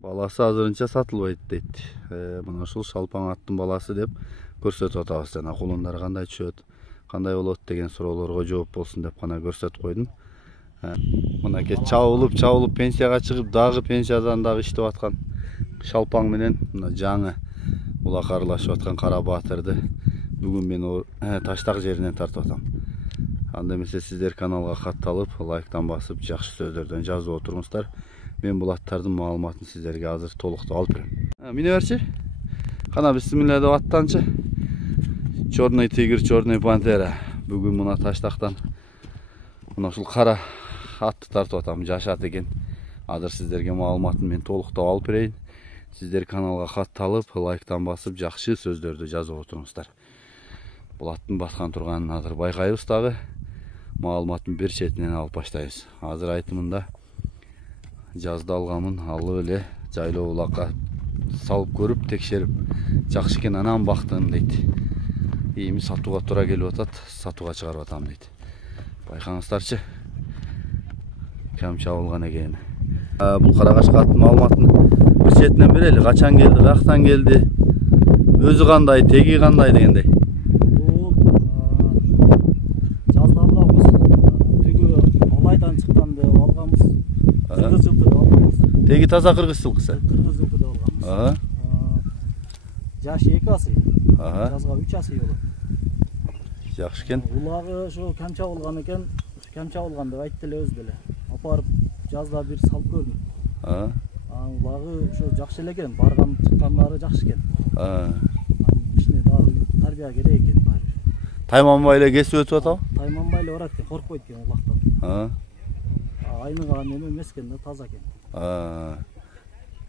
Баласы азырынча сатылбайт дейт. Мына ушул Шалпаң аттын баласы деп көрсөтүп атабыз. Жана кулундар кандай түшөт, кандай болот деген суроолорго жооп болсун деп гана көрсөтүп койдум. Мынакей чабылып пенсияга чыгып, дагы пенсиядан дагы иштеп аткан Шалпаң менен мына жаңы улак аралашып аткан Кара Баатырды бүгүн мен Таштак жеринен тартып атам. Анда эмесе сиздер каналга катталып, лайктан басып, жакшы сөздөрдөн жазып отуруңуздар. Мен бул аттардын маалыматын сиздерге азыр толуктуу алып берем. Мине берчи. Кана бисмилля деп аттанчы. Чорный тигр, черный пантера. Бүгүн мына Таштактан мына ушул кара атты тартып атам. Жашат экен. Азыр сиздерге маалыматын мен толуктуу алып берейин. Сиздер каналга катталып, лайктан басып, жакшы сөздөрдү жазып отуруңуздар. Бул аттын баткан турганын азыр байкайбыз дагы. Маалыматын бир четинен алып баштайбыз. Азыр айтымында жазды алганмын, алып эле жайлоо улакка салып көрүп, текшерип, жакшы экен анан бактым дейт. Эми сатууга туура келип атат, сатууга чыгарып атам дейт. Байкаңыздарчы. Кам чабылган экен. Бул карагашка аттын маалыматын бир четинен берели. Качан келди, каяктан келди, өзү кандай, теги кандай дегендей. Жазды алганбыз. Түгү Алайдан чыккан деп алганбыз. Кыргыз жылкы деп алганбыз. Теги таза кыргыз жылкысы. Кыргыз жылкы деп алганбыз. Жашы 2 асы. Жазга 3 асы болот. Жакшы экен. Улагы ошо кам чабылган экен. Кам чабылган деп айтты эле өзү деле. Апарып жазда бир салып көрдүм. Улагы ошо жакшы эле экен. Барган чыкканлары жакшы экен. Кичине дагы тарбия керек экен баары. Тайманбай эле кесип өтүп атабы? Тайманбай эле барат экен, коркпойт экен улактан. Айныган эме эмес экен да, таза экен.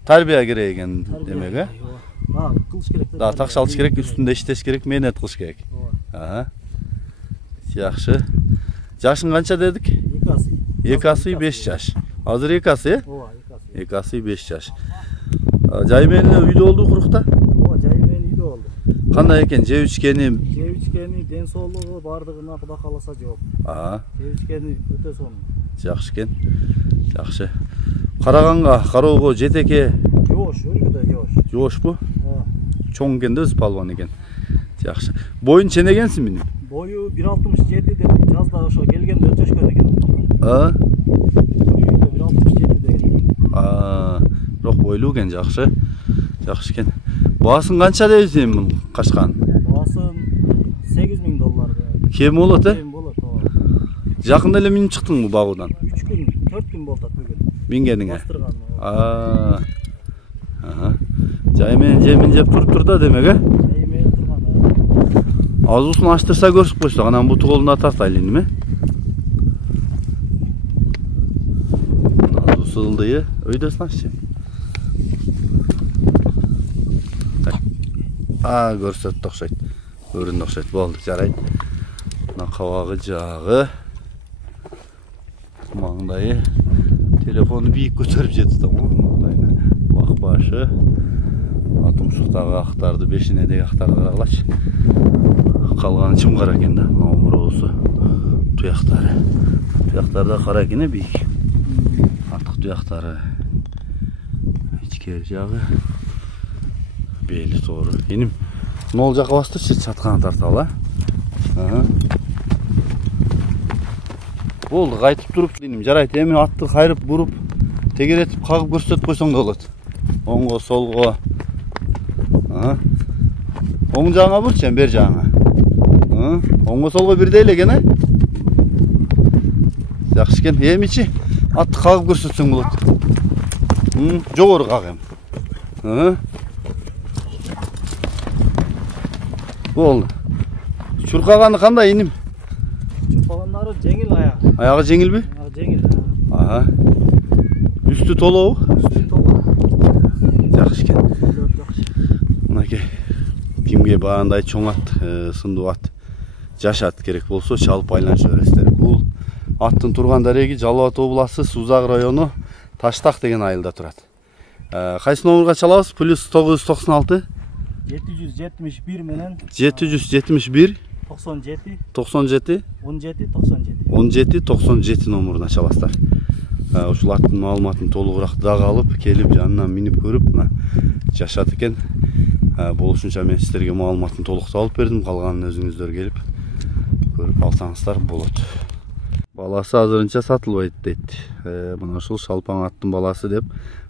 Тарбия керек экен демек, кылыш керек да. Такшалыш керек, үстүндө иштеш керек, мээнет кылыш керек. Жакшы. Жашың канча дедик? 2 асы. 2 асы 5 жаш. Азыр 2 асы, Ооба, 2 асы. 2 асы 5 жаш. Жай менен үйдө болду курукта? Ооба, жай менен үйдө болду. Кандай экен? Жеп ичкени? Жеп ичкени, ден соолугу бардыгына Кудай кааласа жооп. Жеп ичкени өтө сонун. Жакшы экен. Жакшы. Караганга, кароого жетеке. Жоош, өлгүдө жоош. Жоошпу? Чоң экен да, өз палван экен. Жакшы. Боюн ченегенсиң менин? Бою 1.67 деп жазда ошо келгенде өлчөшкөн экен. 1.67 деген. Бирок бойлуу экен, жакшы. Жакшы экен. Баасын канча дейсиң мун качкан? Баасын $8.000. Кем болот, Кем болот, ооба. Жакында эле минип чыктың бу багуудан? 3 күн, 4 күн болот бүгүн. Мингениңе? Бастырган. Жай менен жемин жеп туруптур да демек, Жай менен турган. Азуусун ачтырса көрсүп койсок, анан буту колуна тартайлы эми. Азуусу ылдый, өйдөсүн аччы. Көрсөттү окшойт. Көрүндү окшойт. Болду, жарайт. Мына кабагы жагы. Маңдайы. Телефону бийик көтөрүп жетти да, маңдайына. Бак башы. Тумшуктагы актарды, бешинедеги актарды карагылачы. Калганы чымгар экен да, омуроосу, туяктары. Туяктары да кара экен, бийик. Артык туяктары. Ичкери жагы. Бели тоору. Эним, нол жака бастырчы, чатканы тарталы, Болду, кайтып туруп, эним, жарайт. Эми атты кайрып, буруп, тегеретип, кагып көрсөтүп койсоң да болот. Оңго, солго. Оң жагыңа бурчу, бер жагыңа. Оңго солго бирдей эле экен, Жакшы экен. Эмичи атты кагып көрсөтсөң болот. Жогору кагым. Болду. Чуркаганы кандай, иним? Чуркаганнары жеңил аягы. Аягы жеңилби? Аягы жеңил. Үстү толобу? Үстү толуу. Жакшы экен. Мынакей кимге баандай чоң ат, сындуу ат, жашат керек болсо чалып айланышып бересиздер. Бул аттын турган дареги Жалал Абад областы Сузак району Таштак деген айылда турат. Кайсы номерге чалабыз? +996 771 менен 771 97 97 17 97 17 97 номеруна чаласыздар. ушул аттын маалыматын толугураак дагы алып келип жанынан минип көрүп мына жашат экен. Болушунча мен сиздерге маалыматын толуктап алып бердим. Калганын өзүңүздөр келип көрүп алсаңыздар болот. Баласы азырынча сатылбайт дейт. Мына ушул шалпаң аттын баласы деп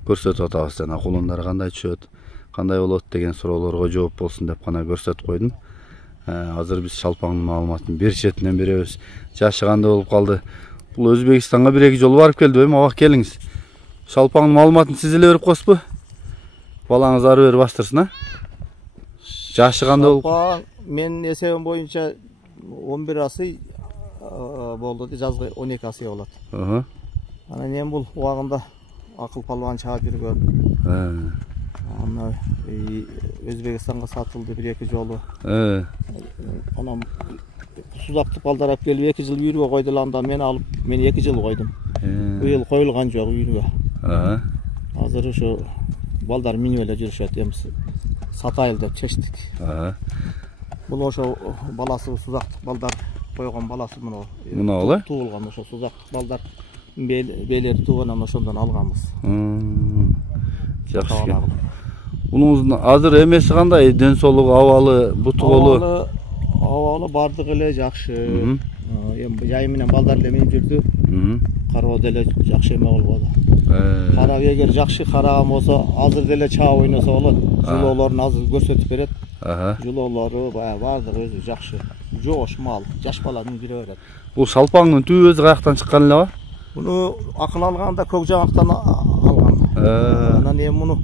көрсөтүп атабыз. Жана кулундар кандай түшөт, кандай болот деген суроолорго жооп болсун деп гана көрсөтүп койдум. Азыр биз шалпаңдын маалыматын бир четинен беребиз. Жашы кандай болуп калды? Бул Өзбекстанга 1-2 жолу барып келди эми, ага келиңиз. Шалпаңдын маалыматын сиз эле берип коесузбу? Балаңыз ары бери баштырсын, Жашы кандай болуп? Шалпаң менин эсебим боюнча 11 асый болду, жазгы 12 асый болот. Анан эми бул убагында акыл палван чаап жүргөн. Аны Өзбекстанга сатылды 1-2 жолу. Анан сузактык балдар алып келип 2 жыл үйргө койдулар, анда мен алып, мен 2 жыл койдум. Быйыл коюлган жок үйргө. Азыр ошо балдар минип эле жүрүшөт, эми сатайыл деп чечтик. Бул ошо баласы сузактык балдар койгон баласы мына. Мына туулган ошо сузактык балдар белери тууганан ошондон алганбыз. Жакшы. Унуңуздун азыр эмеси кандай? Ден соолугу, абалы, буту колу? Абалы бардыгы эле жакшы. Эми жай менен балдар эле минип жүрдү. Кароо деле жакшы эме болбоду. Карап эгер жакшы караган болсо, азыр деле чаап ойносо болот. Жулоолорун азыр көрсөтүп берет. Жулоолору бардыгы өзү жакшы. Жоош мал, жаш бала минире берет. Бул шалпаңдын түбү өзү каяктан чыккан эле ба? Буну акыл алганда Көкжаңактан алган. Анан эми муну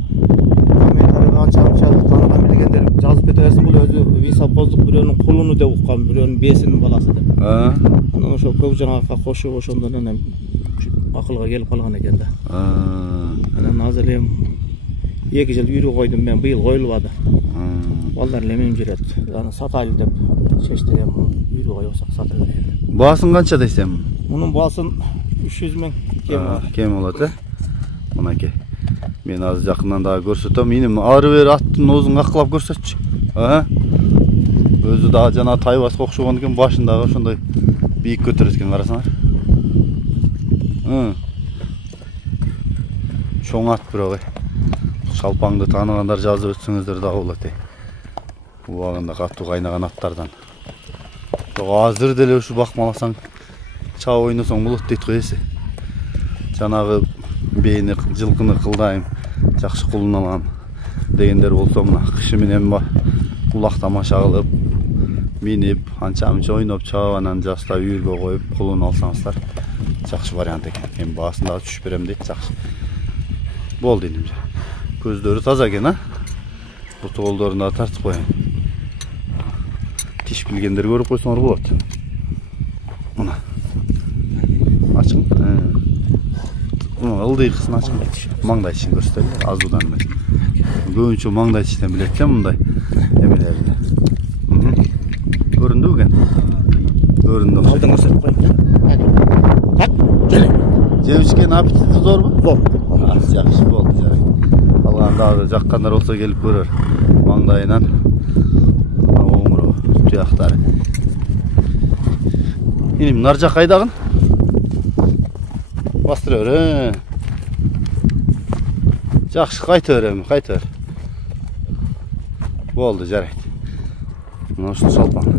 комментарийге анча тааныган билгендер жазып кете берсин, бул өзү висапоздук бирөөнүн кулуну деп уккан, бирөөнүн бесинин баласы деп. Анан ошо Көкжаңакка кошуп ошондон анан акылга келип калган экен да. Анан азыр эми 2 жыл үйрү койдум мен, быйыл коюлбады. Балдар эле менин жүрөт. Аны сатайлы деп чечти, эми үйрү койсок сата берели. Баасын канча дейсем? Мунун баасын 300 миң кем болот, Мынакей. Мен азыр жакындан дагы көрсөтөм. Иним ары бери аттын оозун каклап көрсөтчү. Өзү дагы жана тайбаска окшогон экен, башындагы ошондой бийик көтөрөт экен, карасаңар. Чоң ат бирок. Шалпаңды тааныгандар жазып өтсөңүздөр дагы болот. Убагында катуу кайнаган аттардан. Азыр деле ушу бакмаласаң, чаап ойносоң болот дейт го эси. Жанагы бейни жылкыны кылдайм, жакшы кулун алган дегендер болсо, мына кышы менен улак тамаша кылып, минип, анча-мынча ойноп чаап, анан жаста үйүргө коюп кулун алсаңыздар жакшы вариант экен. Эми баасын дагы түшүп берем дейт, жакшы. Болду иним. Көздөрү таза экен, буту колдорун дагы тартып коеюн. Тиш билгендер көрүп койсоңор болот. Мына. Ачың. Ылдый кысын ачың. Маңдай тишин көрсөтөлү, азудан эле. Көбүнчө маңдай тиштен билет экен мындай эмелерди. Көрүндү экен? Көрүндү. Алдын көрсөтүп коеюн. Так, келе. Жеп ичкен аппетити зорбу? Зор. Жакшы болду, жарайт. Калган дагы жаккандар болсо келип көрөр. Маңдайынан оңуру, туяктары. Иним нар жак кайдагын? Бастыра бер. Жакшы, кайта бер. Болду, жарайт. Мына ушул шалпаң.